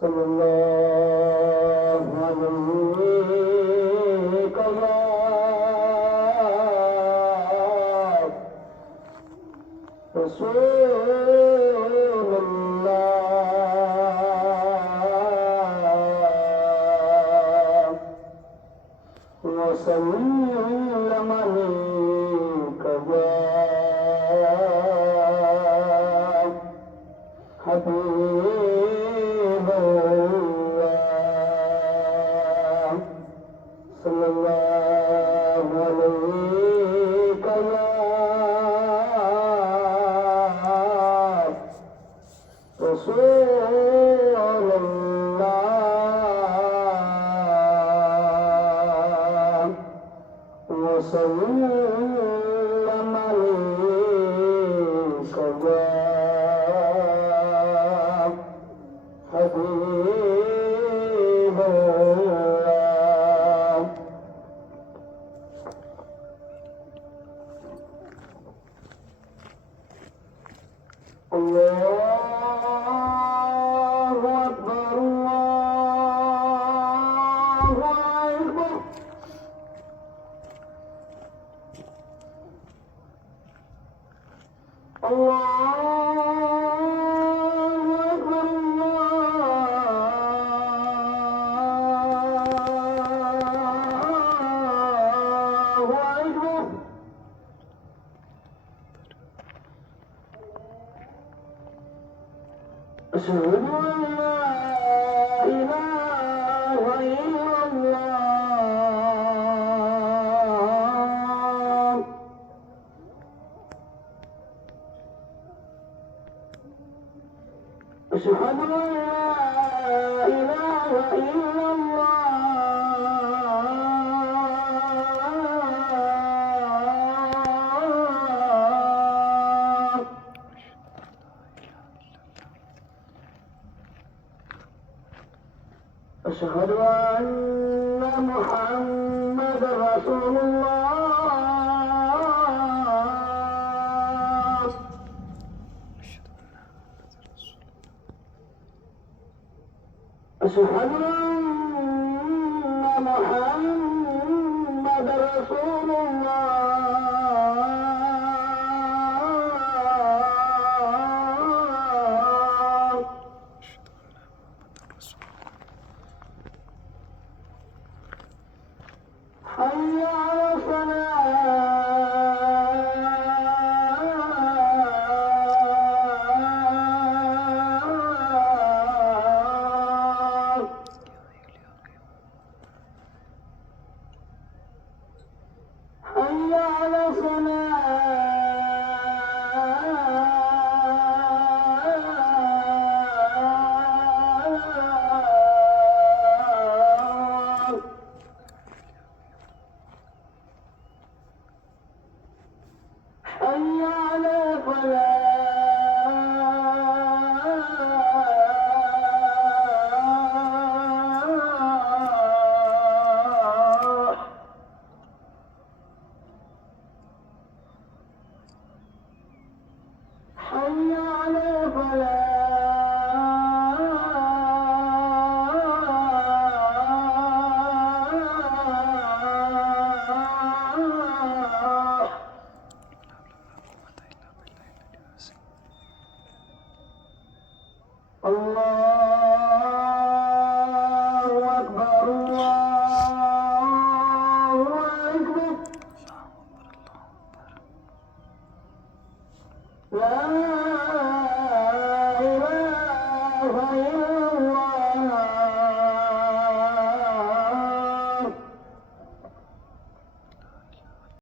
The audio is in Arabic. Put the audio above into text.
صلى الله عليك يا رسول الله وسلم عليك يا حبيب الله صلى الله عليك يا رسول الله وسلم عليك يا حبيب الله الله أكبر الله أكبر أشهد أن لا إله إلا الله أشهد أن لا إله إلا الله أشهد أن محمد رسول الله أشهد أن محمد رسول الله حي على الصلاة حي على الصلاة حي على فلاح حي على فلاح الله أكبر الله أكبر لا